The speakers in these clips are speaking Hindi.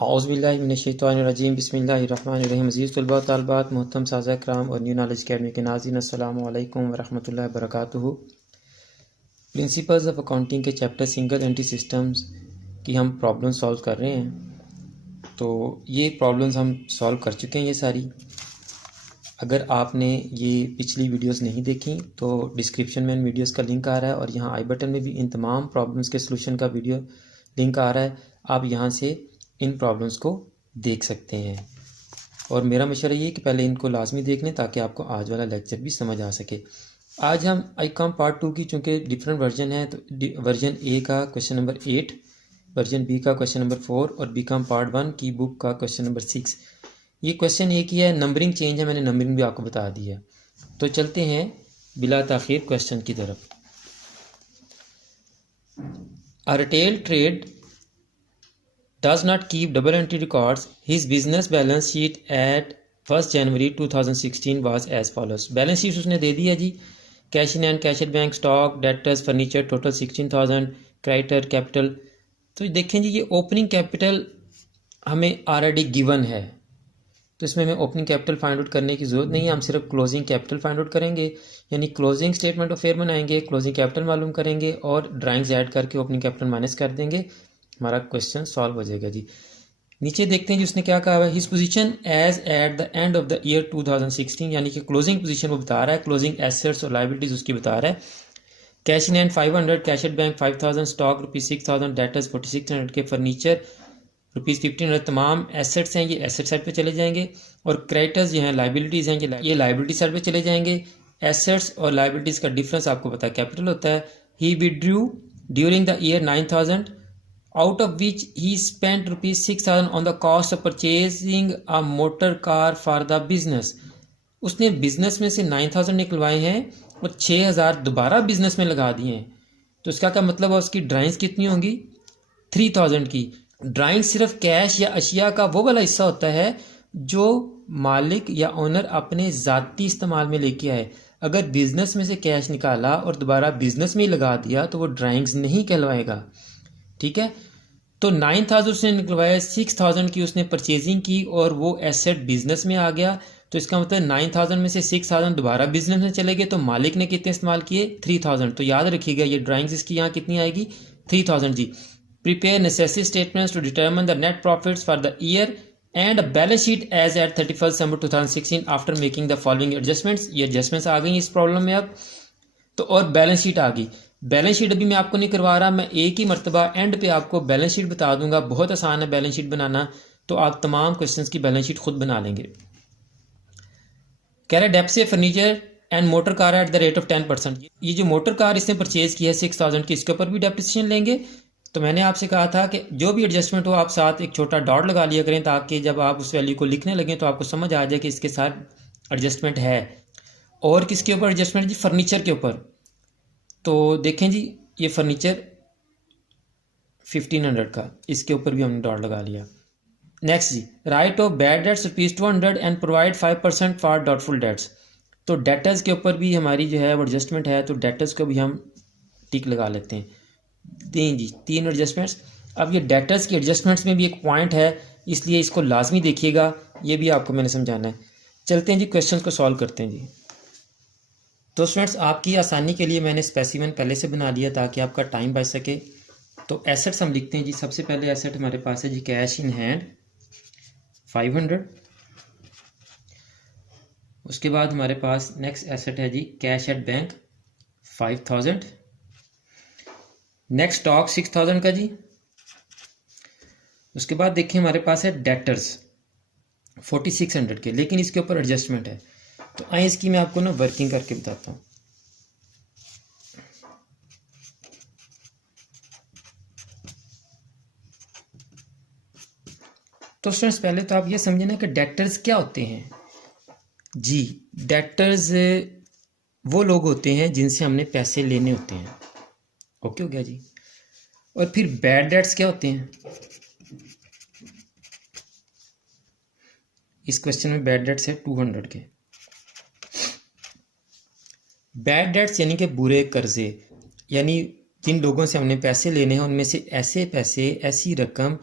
औज़ुबिल्लाहिमिनश्शैतानिर्रजीम बिस्मिल्लाहिर्रहमानिर्रहीम। अज़ीज़ तलबा व तालिबात, मोहतरम साज़ा कराम और न्यू नॉलेज अकेडमी के नाज़रीन, अस्सलामु अलैकुम व रहमतुल्लाहि व बरकातुहू। प्रिंसिपल्स ऑफ अकाउंटिंग के चैप्टर सिंगल एंट्री सिस्टम्स की हम प्रॉब्लम सॉल्व कर रहे हैं। तो ये प्रॉब्लम्स हम सॉल्व कर चुके हैं ये सारी। अगर आपने ये पिछली वीडियोस नहीं देखी तो डिस्क्रिप्शन में इन वीडियोस का लिंक आ रहा है और यहाँ आई बटन में भी इन तमाम प्रॉब्लम्स के सलूशन का वीडियो लिंक आ रहा है। आप यहाँ से इन प्रॉब्लम्स को देख सकते हैं और मेरा मशवरा ये कि पहले इनको लाजमी देख लें ताकि आपको आज वाला लेक्चर भी समझ आ सके। आज हम आईकॉम पार्ट 2 की चूँकि डिफरेंट वर्जन है तो वर्जन ए का क्वेश्चन नंबर 8, वर्जन बी का क्वेश्चन नंबर 4 और बीकॉम पार्ट 1 की बुक का क्वेश्चन नंबर 6। ये क्वेश्चन एक ही है, नंबरिंग चेंज है, मैंने नंबरिंग भी आपको बता दी है। तो चलते हैं बिला ताखीर क्वेश्चन की तरफ। A retail trade does not keep double entry records. His business balance sheet at 1st January 2016 was as follows. Balance sheet उसने दे दी है जी। Cash in and cash at bank, stock, debtors, furniture, total 16,000, creditor, capital. तो देखें जी, ये ओपनिंग कैपिटल हमें ऑलरेडी गिवन है, तो इसमें हमें ओपनिंग कैपिटल फाइंड आउट करने की ज़रूरत नहीं है। हम सिर्फ क्लोजिंग कैपिटल फाइंड आउट करेंगे, यानी क्लोजिंग स्टेटमेंट ऑफ फेयर बनाएंगे, क्लोजिंग कैपिटल मालूम करेंगे और ड्राइंग्स ऐड करके ओपनिंग कैपिटल माइनस कर देंगे। हमारा क्वेश्चन सॉल्व हो जाएगा जी। नीचे देखते हैं जी उसने क्या कहा है। His position as at the end of the year 2016, यानी कि क्लोजिंग पोजीशन वो बता रहा है, क्लोजिंग एसेट्स और लायबिलिटीज उसकी बता रहा है। Cash in hand 500, cash at bank 5,000, stock ₹6,000, debtors 4,600 के, फर्नीचर ₹1,500। तमाम एसेट्स हैं, ये एसेट साइड पे चले जाएंगे और क्रेडिटर्स जो हैं लायबिलिटीज़ हैं, ये लायबिलिटी साइड पे चले जाएंगे। एसेट्स और लायबिलिटीज़ का डिफरेंस आपको पता है कैपिटल होता है। ही withdrew during the year 9,000, out of which he spent ₹6,000 on the cost of purchasing a motor car for the business. उसने बिजनेस में से 9,000 निकलवाए हैं और 6,000 दोबारा बिजनेस में लगा दिए हैं। तो इसका क्या मतलब है, उसकी ड्राइंग्स कितनी होंगी? 3,000 की। ड्राइंग सिर्फ कैश या अशिया का वो वाला हिस्सा होता है जो मालिक या ओनर अपने ज़ाती इस्तेमाल में लेके आए। अगर बिजनेस में से कैश निकाला और दोबारा बिजनेस में ही लगा दिया तो वो ड्राइंग्स नहीं कहलवाएगा, ठीक है। तो 9,000 उसने निकलवाया, 6,000 की उसने परचेजिंग की और वो एसेट बिजनेस में आ गया। तो इसका मतलब 9,000 में से 6,000 दोबारा बिजनेस में चले गए, तो मालिक ने कितने इस्तेमाल किए? 3,000। तो याद रखिएगा ये ड्राइंग्स इसकी यहाँ कितनी आएगी? 3,000 जी। Prepare necessary statements to determine the net profits for the year and balance sheet as at 31 December 2016 after making the following adjustments. ये एडजस्टमेंट्स आ गई इस प्रॉब्लम में अब तो, और बैलेंस शीट आ गई। बैलेंस शीट अभी मैं आपको नहीं करवा रहा, मैं एक ही मरतबा एंड पे आपको बैलेंस शीट बता दूंगा। बहुत आसान है बैलेंस शीट बनाना, तो आप तमाम क्वेश्चंस की बैलेंस शीट खुद बना लेंगे। कह रहे डेप्सी furniture and motor car at the rate of 10%। ये जो मोटर कार इसने परचेज की है 6,000 की, इसके ऊपर भी डेप्रिसिएशन लेंगे। तो मैंने आपसे कहा था कि जो भी एडजस्टमेंट हो आप साथ एक छोटा डॉट लगा लिया करें ताकि जब आप उस वैल्यू को लिखने लगें तो आपको समझ आ जाए कि इसके साथ एडजस्टमेंट है। और किसके ऊपर एडजस्टमेंट जी? फर्नीचर के ऊपर। तो देखें जी, ये फर्नीचर 1,500 का, इसके ऊपर भी हमने डॉट लगा लिया। Next g, write off bad debts ₹200 and provide 5% for doubtful debts. तो डेटर्स के ऊपर भी हमारी जो है वो एडजस्टमेंट है, तो डेटर्स को भी हम टिक लगा लेते हैं। दें जी 3 एडजस्टमेंट्स। अब ये डेटर्स की एडजस्टमेंट्स में भी एक पॉइंट है, इसलिए इसको लाजमी देखिएगा, ये भी आपको मैंने समझाना है। चलते हैं जी क्वेश्चन को सॉल्व करते हैं जी। तो स्टूडेंट्स आपकी आसानी के लिए मैंने स्पेसिमेन पहले से बना लिया ताकि आपका टाइम बच सके। तो एसेट्स हम लिखते हैं जी। सबसे पहले एसेट हमारे पास है जी कैश इन हैंड 500। उसके बाद हमारे पास नेक्स्ट एसेट है जी cash at bank 5,000। Next stock 6,000 का जी। उसके बाद देखिए हमारे पास है डेटर्स 4,600 के, लेकिन इसके ऊपर एडजस्टमेंट है। तो आइए इसकी मैं आपको ना वर्किंग करके बताता हूँ। तो स्टूडेंट्स पहले तो आप ये समझे ना कि डेटर्स क्या होते हैं जी। डेटर्स वो लोग होते हैं जिनसे हमने पैसे लेने होते हैं। ओके हो गया जी। और फिर बैड डेट्स क्या होते हैं? इस क्वेश्चन में बैड डेट्स है 200 के। बैड डेट्स यानी कि बुरे कर्जे, यानी जिन लोगों से हमने पैसे लेने हैं उनमें से ऐसे पैसे, ऐसी रकम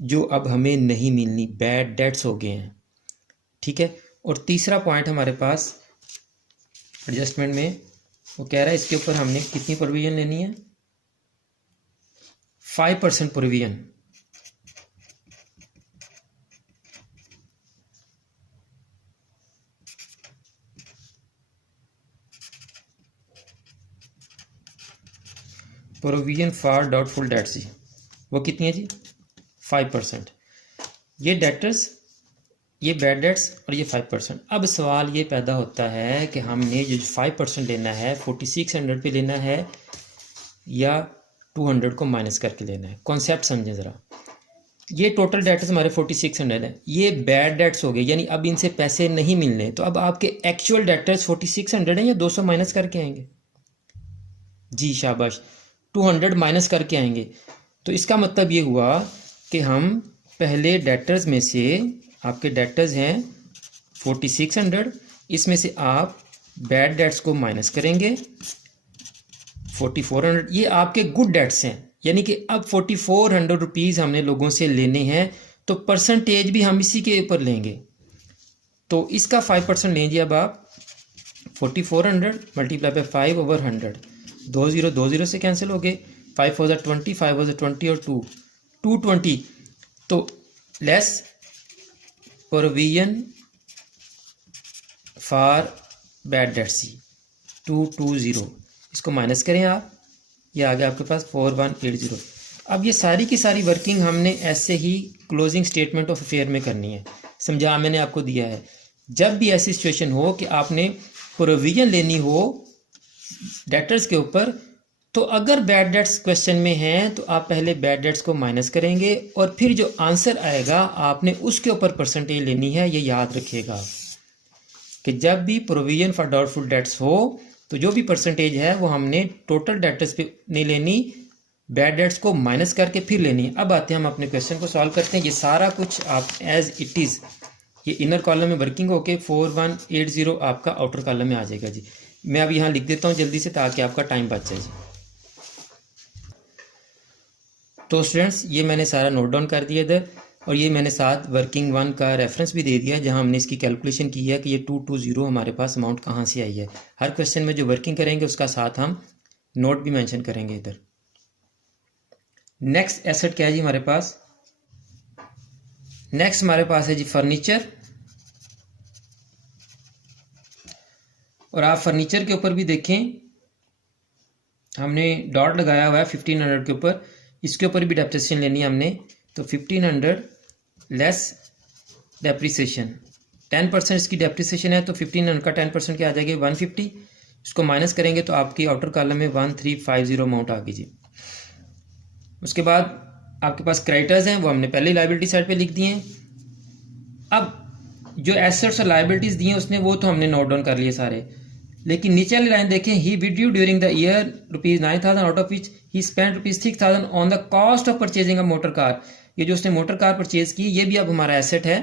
जो अब हमें नहीं मिलनी, बैड डेट्स हो गए हैं, ठीक है। और तीसरा पॉइंट हमारे पास एडजस्टमेंट में वो कह रहा है इसके ऊपर हमने कितनी प्रोविजन लेनी है, 5% provision. Provision for doubtful debts जी, वो कितनी है जी, 5%। ये डेटर्स, ये बैड डेट्स और ये 5%। अब सवाल ये पैदा होता है कि हमने जो 5% लेना है 4600 पे लेना है या 200 को माइनस करके लेना है। कॉन्सेप्ट समझें ज़रा। ये टोटल डेट्स हमारे 4600 है, ये बैड डेट्स हो गए, यानी अब इनसे पैसे नहीं मिलने। तो अब आपके एक्चुअल डेटर्स 4600 हैं या 200 माइनस करके आएंगे? जी शाबाश, 200 माइनस करके आएंगे। तो इसका मतलब ये हुआ कि हम पहले डेटर्स में से, आपके डेटर्स हैं 4600, इसमें से आप बैड डेट्स को माइनस करेंगे 4400, ये आपके गुड डेट्स हैं। यानी कि अब 4400 रुपीज़ हमने लोगों से लेने हैं, तो परसेंटेज भी हम इसी के ऊपर लेंगे। तो इसका 5% लेंगे। अब आप 4400 मल्टीप्लाई बाय 5/100, 2 से कैंसिल हो गए, 5 was 20, 5 was 20 और 220। तो less provision for bad debts 220, इसको माइनस करें आप, ये आ गया आपके पास 4180। अब ये सारी की सारी वर्किंग हमने ऐसे ही क्लोजिंग स्टेटमेंट ऑफ अफेयर में करनी है। समझा मैंने आपको दिया है, जब भी ऐसी सिचुएशन हो कि आपने प्रोविजन लेनी हो डेटर्स के ऊपर, तो अगर बैड डेट्स क्वेश्चन में हैं तो आप पहले बैड डेट्स को माइनस करेंगे और फिर जो आंसर आएगा आपने उसके ऊपर परसेंटेज लेनी है। ये याद रखिएगा कि जब भी प्रोविजन फॉर डाउटफुल डेट्स हो तो जो भी परसेंटेज है वो हमने टोटल डेटर्स पे नहीं लेनी, बैड डेट्स को माइनस करके फिर लेनी है। अब आते हैं हम अपने क्वेश्चन को सॉल्व करते हैं। ये सारा कुछ आप एज इट इज़, ये इनर कॉलम में वर्किंग होके 4180 आपका आउटर कॉलम में आ जाएगा जी। मैं अब यहाँ लिख देता हूँ जल्दी से ताकि आपका टाइम बच जाए जी। तो स्टूडेंट्स ये मैंने सारा नोट डाउन कर दिया इधर, और ये मैंने साथ वर्किंग 1 का रेफरेंस भी दे दिया जहां हमने इसकी कैलकुलेशन की है कि ये 220 हमारे पास अमाउंट कहाँ से आई है। हर क्वेश्चन में जो वर्किंग करेंगे उसका साथ हम नोट भी मेंशन करेंगे इधर। नेक्स्ट एसेट क्या है जी हमारे पास? नेक्स्ट हमारे पास है जी फर्नीचर। और आप फर्नीचर के ऊपर भी देखें, हमने डॉट लगाया हुआ है 1500 के ऊपर, इसके ऊपर भी डेप्रिसिएशन लेनी है हमने। तो 1500 लेस डेप्रिसिएशन, 10% इसकी डेप्रिसिएशन है, तो 1500 का 10% क्या आ जाएगी 150। इसको माइनस करेंगे तो आपकी आउटर कॉलम में 1350 अमाउंट आ गई जी। उसके बाद आपके पास क्रेडिटर्स हैं, वो हमने पहले लायबिलिटी साइड पे लिख दिए हैं। अब जो एसेट्स और लायबिलिटीज दी हैं उसने वो तो हमने नोट डाउन कर लिए सारे, लेकिन नीचे वाली लाइन देखें, he withdrew during the year ₹9,000 out of which he spend ₹6,000 on the cost of purchasing a motor car. ये जो उसने मोटर कार परचेज की ये भी अब हमारा एसेट है,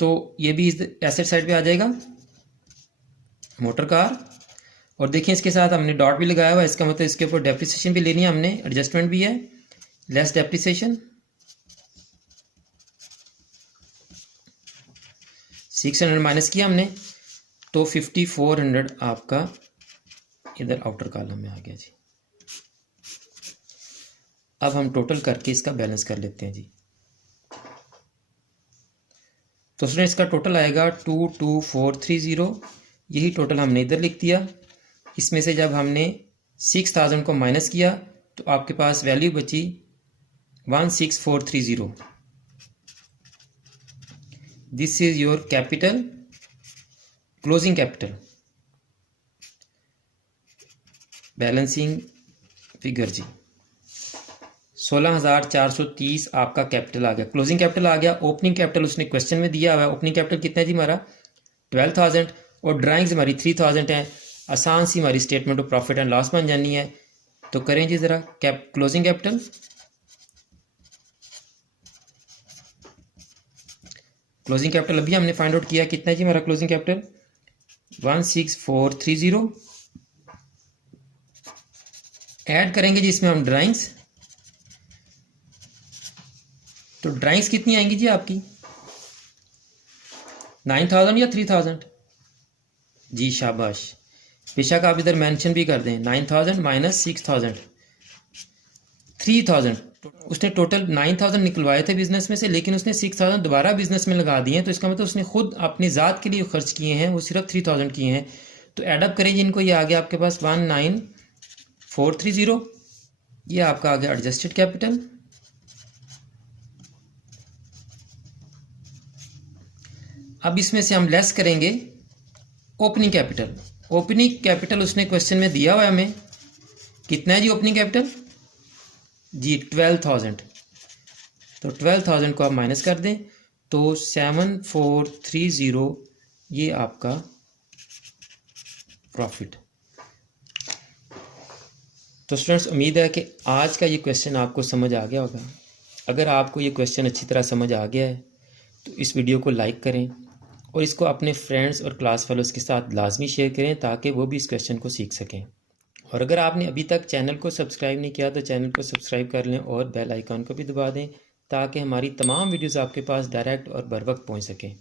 तो ये भी इस एसेट साइड पे आ जाएगा मोटर कार। और देखिए इसके साथ हमने डॉट भी लगाया हुआ है, इसका मतलब इसके ऊपर डेप्रिसिएशन भी लेनी है हमने, एडजस्टमेंट भी है, लेस डेप्रिसिएशन 600 माइनस किया हमने, तो 5400 आपका इधर आउटर कॉलम में आ गया जी। अब हम टोटल करके इसका बैलेंस कर लेते हैं जी। तो स्टूडेंट इसका टोटल आएगा 22430, यही टोटल हमने इधर लिख दिया। इसमें से जब हमने 6000 को माइनस किया तो आपके पास वैल्यू बची 16430। This is your capital, closing capital, balancing figure जी। 16,430 आपका कैपिटल आ गया, क्लोजिंग कैपिटल आ गया। ओपनिंग कैपिटल उसने क्वेश्चन में दिया हुआ है, ओपनिंग कैपिटल कितना है जी हमारा 12,000, और ड्राइंग्स हमारी 3000 है। आसान सी हमारी statement of profit and loss बन जानी है। तो करें जी ज़रा क्लोजिंग कैपिटल। क्लोजिंग कैपिटल अभी हमने फाइंड आउट किया, कितना है जी हमारा क्लोजिंग कैपिटल 16430। ऐड करेंगे जी इसमें हम ड्राइंग्स, तो तो ड्राइंग्स कितनी आएंगी जी आपकी? 9000 या 3000? जी शाबाश। बेशक आप इधर मेंशन भी कर दें 9000 माइनस 6000 3000। उसने टोटल 9000 निकलवाए थे बिजनेस में से, लेकिन उसने 6000 दोबारा बिजनेस में लगा दिए हैं, तो इसका मतलब उसने खुद अपनी ज़ात के लिए खर्च किए हैं वो सिर्फ 3000 किए हैं। तो एडअप करें जिनको, ये आ गया आपके पास 19430। ये आपका आ गया एडजस्टेड कैपिटल। अब इसमें से हम लेस करेंगे ओपनिंग कैपिटल। ओपनिंग कैपिटल उसने क्वेश्चन में दिया हुआ है हमें, कितना है जी ओपनिंग कैपिटल? जी 12000। तो 12000 को आप माइनस कर दें तो 7430 ये आपका प्रॉफिट। तो स्टूडेंट्स उम्मीद है कि आज का ये क्वेश्चन आपको समझ आ गया होगा। अगर आपको ये क्वेश्चन अच्छी तरह समझ आ गया है तो इस वीडियो को लाइक करें और इसको अपने फ्रेंड्स और क्लास फेलोज़ के साथ लाजमी शेयर करें ताकि वो भी इस क्वेश्चन को सीख सकें। और अगर आपने अभी तक चैनल को सब्सक्राइब नहीं किया तो चैनल को सब्सक्राइब कर लें और बेल आइकॉन को भी दबा दें ताकि हमारी तमाम वीडियोस आपके पास डायरेक्ट और बर वक्त पहुँच सकें।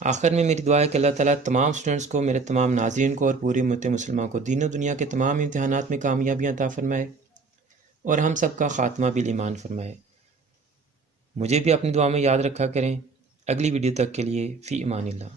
आखिर में मेरी दुआ है कि अल्लाह ताला तमाम स्टूडेंट्स को, मेरे तमाम नाज़रीन को और पूरी उम्मत मुसलमान को दीन और दुनिया के तमाम इम्तिहानात में कामयाबियाँ अता फरमाए और हम सब का ख़ात्मा बिल ईमान फरमाए। मुझे भी अपनी दुआ में याद रखा करें। अगली वीडियो तक के लिए फ़ी अमानिल्लाह।